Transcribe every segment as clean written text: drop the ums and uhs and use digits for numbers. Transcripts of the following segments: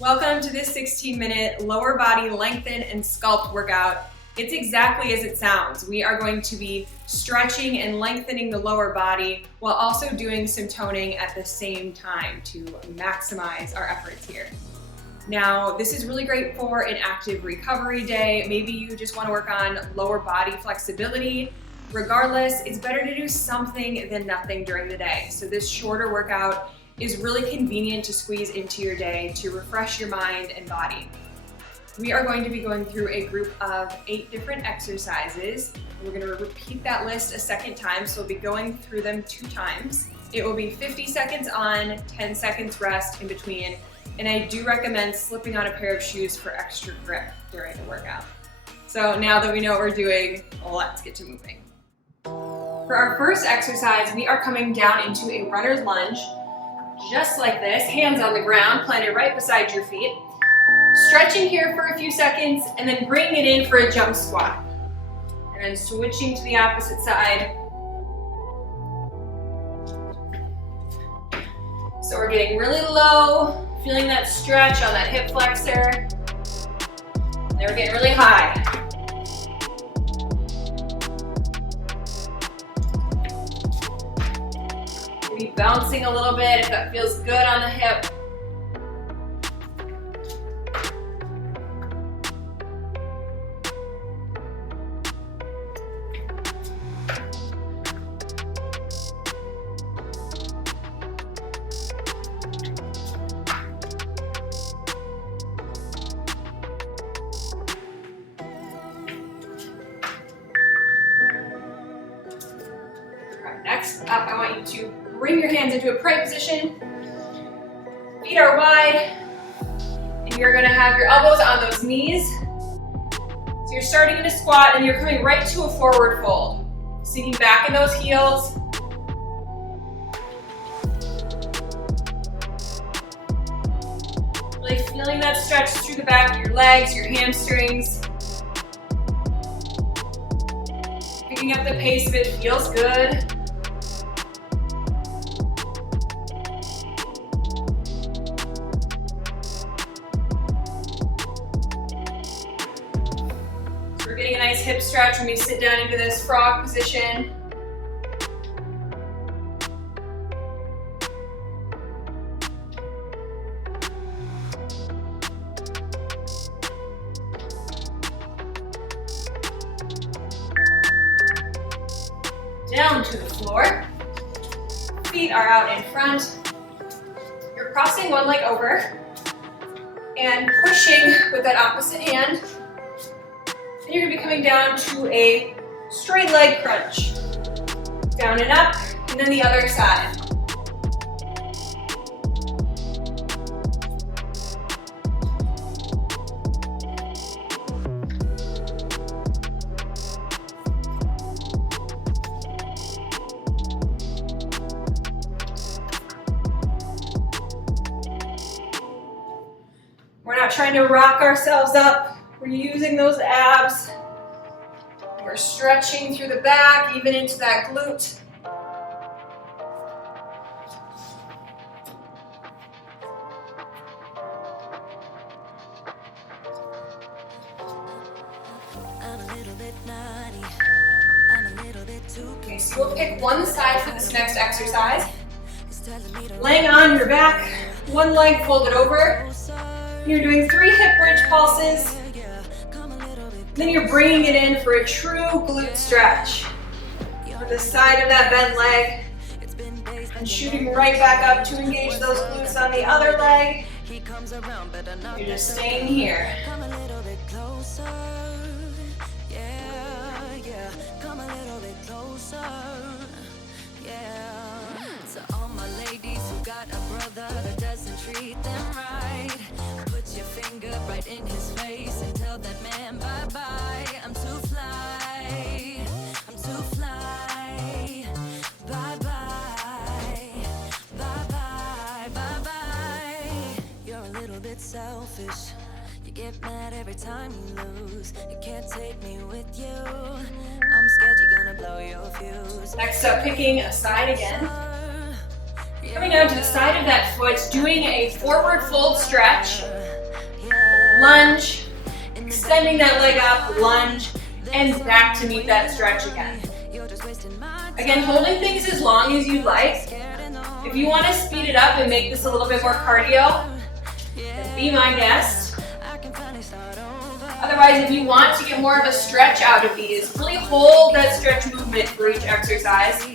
Welcome to this 16-minute lower body lengthen and sculpt workout. It's exactly as it sounds. We are going to be stretching and lengthening the lower body while also doing some toning at the same time to maximize our efforts here. Now, this is really great for an active recovery day. Maybe you just want to work on lower body flexibility. Regardless, it's better to do something than nothing during the day. So this shorter workout is really convenient to squeeze into your day to refresh your mind and body. We are going to be going through a group of 8 different exercises. We're going to repeat that list a second time, so we'll be going through them 2 times. It will be 50 seconds on, 10 seconds rest in between, and I do recommend slipping on a pair of shoes for extra grip during the workout. So now that we know what we're doing, let's get to moving. For our first exercise, we are coming down into a runner's lunge, just like this, hands on the ground, planted right beside your feet. Stretching here for a few seconds and then bringing it in for a jump squat. And then switching to the opposite side. So we're getting really low, feeling that stretch on that hip flexor. And then we're getting really high. Maybe bouncing a little bit if that feels good on the hip. Next up, I want you to bring your hands into a upright position. Feet are wide, and you're going to have your elbows on those knees. So you're starting in a squat, and you're coming right to a forward fold. Sinking back in those heels. Really feeling that stretch through the back of your legs, your hamstrings. Picking up the pace if it feels good. We're getting a nice hip stretch when we sit down into this frog position. Down to the floor. Feet are out in front. You're crossing one leg over and pushing with that opposite hand. And you're going to be coming down to a straight leg crunch. Down and up, and then the other side. We're not trying to rock ourselves up. We're using those abs. We're stretching through the back, even into that glute. Okay, so we'll pick one side for this next exercise. Laying on your back, one leg folded over. You're doing 3 hip bridge pulses. Then you're bringing it in for a true glute stretch. On the side of that bent leg. And shooting right back up to engage those glutes on the other leg. You're just staying here. To all my ladies who got a brother that doesn't treat them right, put your finger right in his face and tell that man bye-bye. I'm too fly, I'm too fly. Bye-bye, bye-bye, bye-bye. You're a little bit selfish. You get mad every time you lose. You can't take me with you. I'm scared you're gonna blow your fuse. Next up, picking a side again. Coming down to the side of that foot, doing a forward fold stretch. lunge, extending that leg up, lunge, and back to meet that stretch again. Again, holding things as long as you like. If you want to speed it up and make this a little bit more cardio, then be my guest. Otherwise, if you want to get more of a stretch out of these, really hold that stretch movement for each exercise.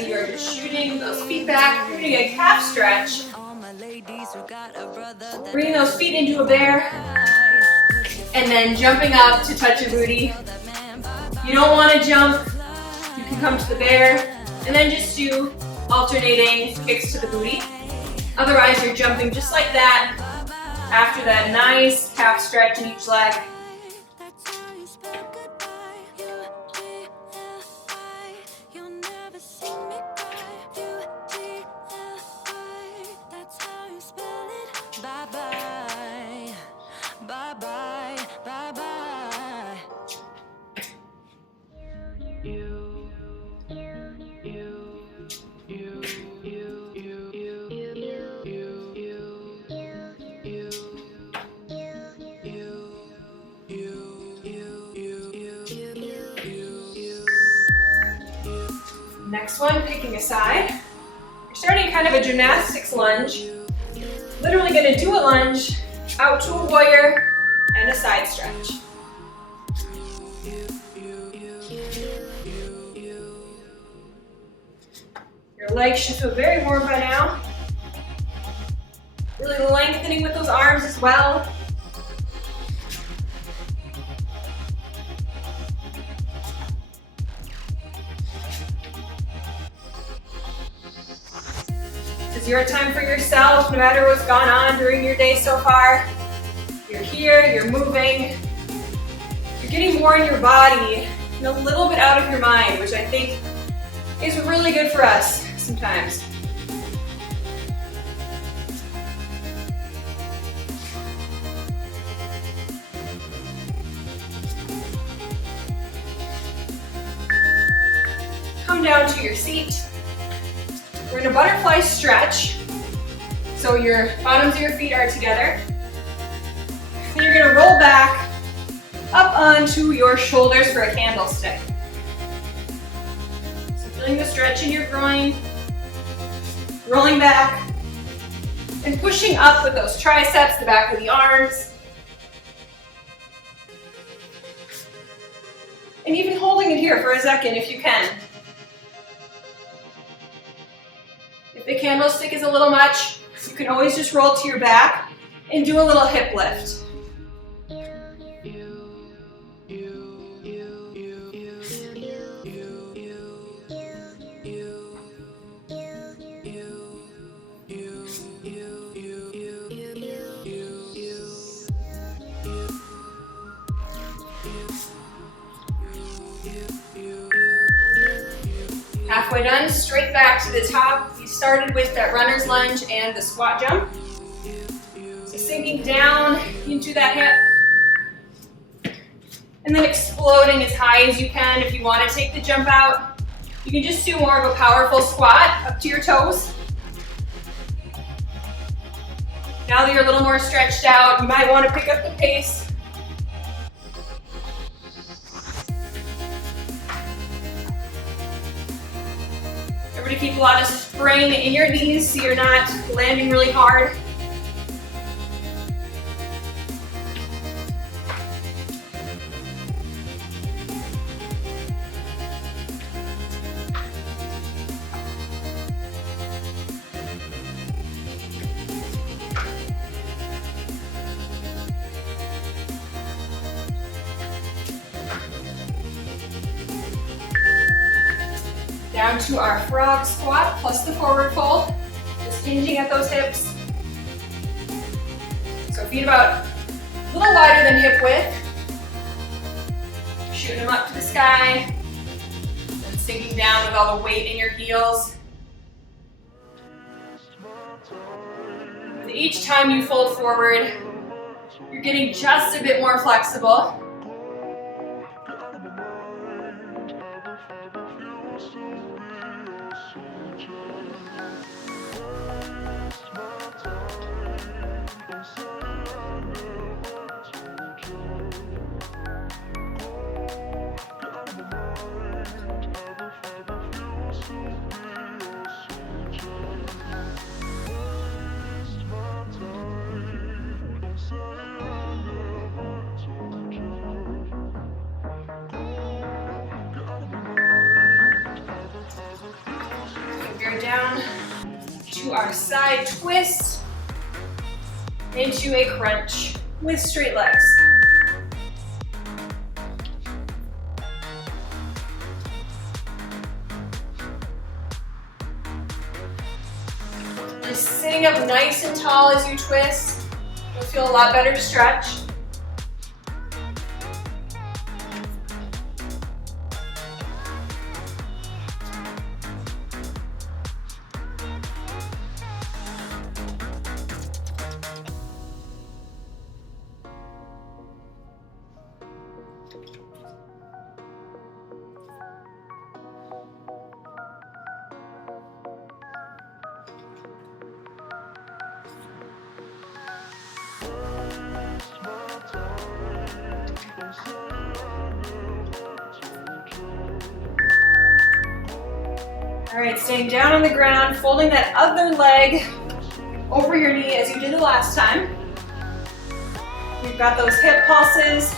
You are just shooting those feet back, doing a calf stretch. Bringing those feet into a bear, and then jumping up to touch your booty. If you don't want to jump, you can come to the bear, and then just do alternating kicks to the booty. Otherwise, you're jumping just like that after that nice calf stretch in each leg. Next one, picking a side. You're starting kind of a gymnastics lunge. Literally going to do a lunge, out to a warrior, and a side stretch. Your legs should feel very warm by now. Really lengthening with those arms as well. This is your time for yourself, no matter what's gone on during your day so far. You're here, you're moving, you're getting more in your body and a little bit out of your mind, which I think is really good for us sometimes. Come down to your seat. We're in a butterfly stretch. So your bottoms of your feet are together. Then you're gonna roll back up onto your shoulders for a candlestick. So feeling the stretch in your groin, rolling back, and pushing up with those triceps, the back of the arms. And even holding it here for a second if you can. If the candlestick is a little much, you can always just roll to your back and do a little hip lift. Halfway done, straight back to the top. We started with that runner's lunge and the squat jump. So sinking down into that hip. And then exploding as high as you can. If you want to take the jump out, you can just do more of a powerful squat up to your toes. Now that you're a little more stretched out, you might want to pick up the pace. Remember to keep a lot of spring in your knees so you're not landing really hard. Down to our frog squat plus the forward fold, just hinging at those hips. So feet about A little wider than hip width. Shooting them up to the sky. And sinking down with all the weight in your heels. With each time you fold forward, you're getting just a bit more flexible. Down to our side twist into a crunch with straight legs. Just sitting up nice and tall as you twist. You'll feel a lot better stretch. All right, staying down on the ground, folding that other leg over your knee as you did the last time. We've got those hip pulses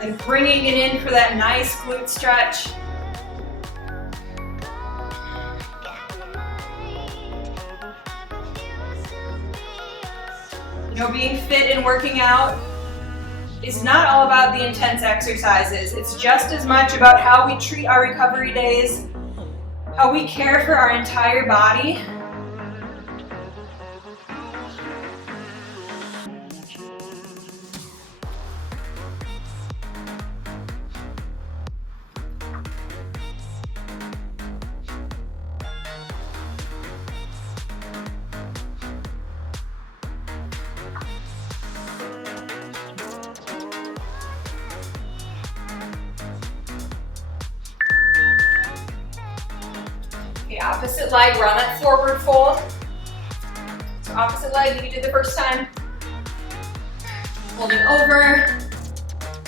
and bringing it in for that nice glute stretch. You know, being fit and working out is not all about the intense exercises. It's just as much about how we treat our recovery days, how we care for our entire body. Okay, opposite leg, we're on that forward fold. So opposite leg like you did the first time. Folding over,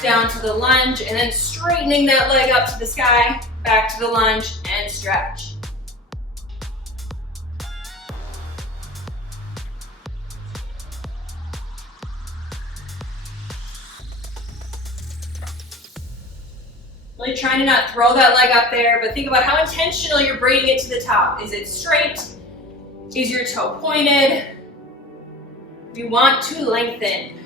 down to the lunge, and then straightening that leg up to the sky, back to the lunge, and stretch. Really trying to not throw that leg up there, but think about how intentional you're bringing it to the top. Is it straight? Is your toe pointed? We want to lengthen.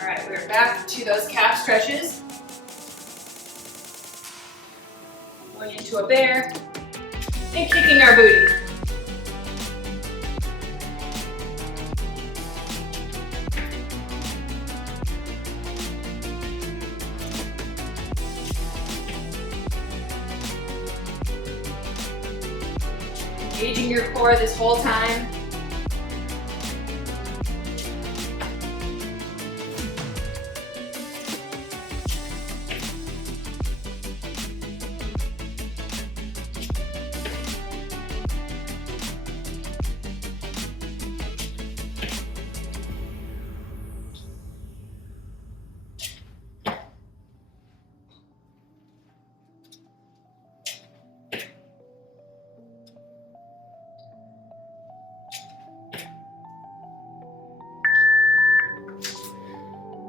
All right, we're back to those calf stretches. Going into a bear and kicking our booty. Engaging your core this whole time.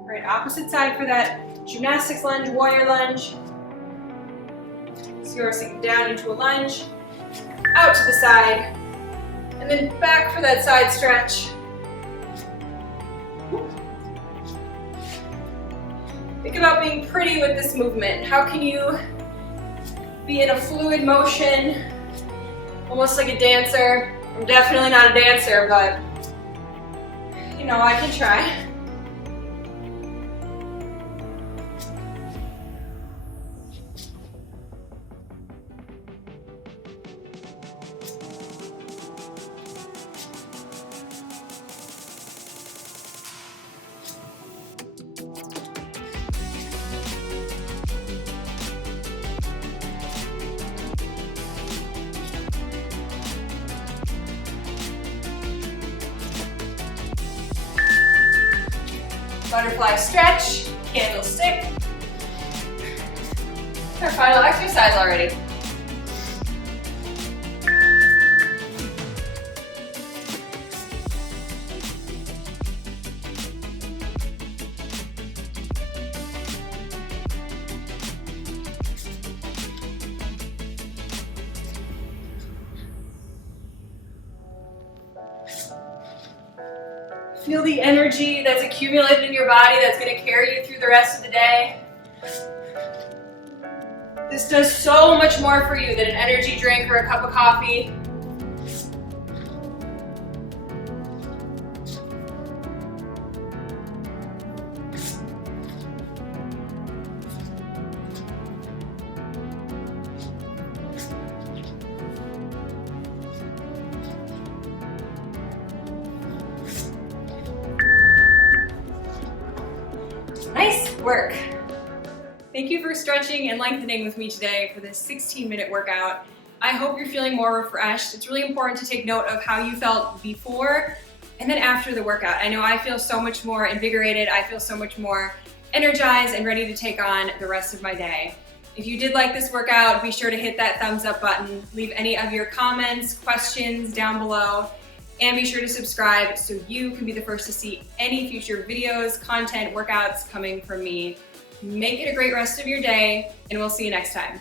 Right, opposite side for that gymnastics lunge, warrior lunge. So you're sinking down into a lunge. out to the side, and then back for that side stretch. Think about being pretty with this movement. How can you be in a fluid motion, almost like a dancer? I'm definitely not a dancer, but you know, I can try. Butterfly stretch, candlestick. Our final exercise already. Feel the energy that's accumulated in your body that's going to carry you through the rest of the day. This does so much more for you than an energy drink or a cup of coffee. Nice work. Thank you for stretching and lengthening with me today for this 16-minute workout. I hope you're feeling more refreshed. It's really important to take note of how you felt before and then after the workout. I know I feel so much more invigorated. I feel so much more energized and ready to take on the rest of my day. If you did like this workout, be sure to hit that thumbs up button. Leave any of your comments, questions down below. And be sure to subscribe so you can be the first to see any future videos, content, workouts coming from me. Make it a great rest of your day, and we'll see you next time.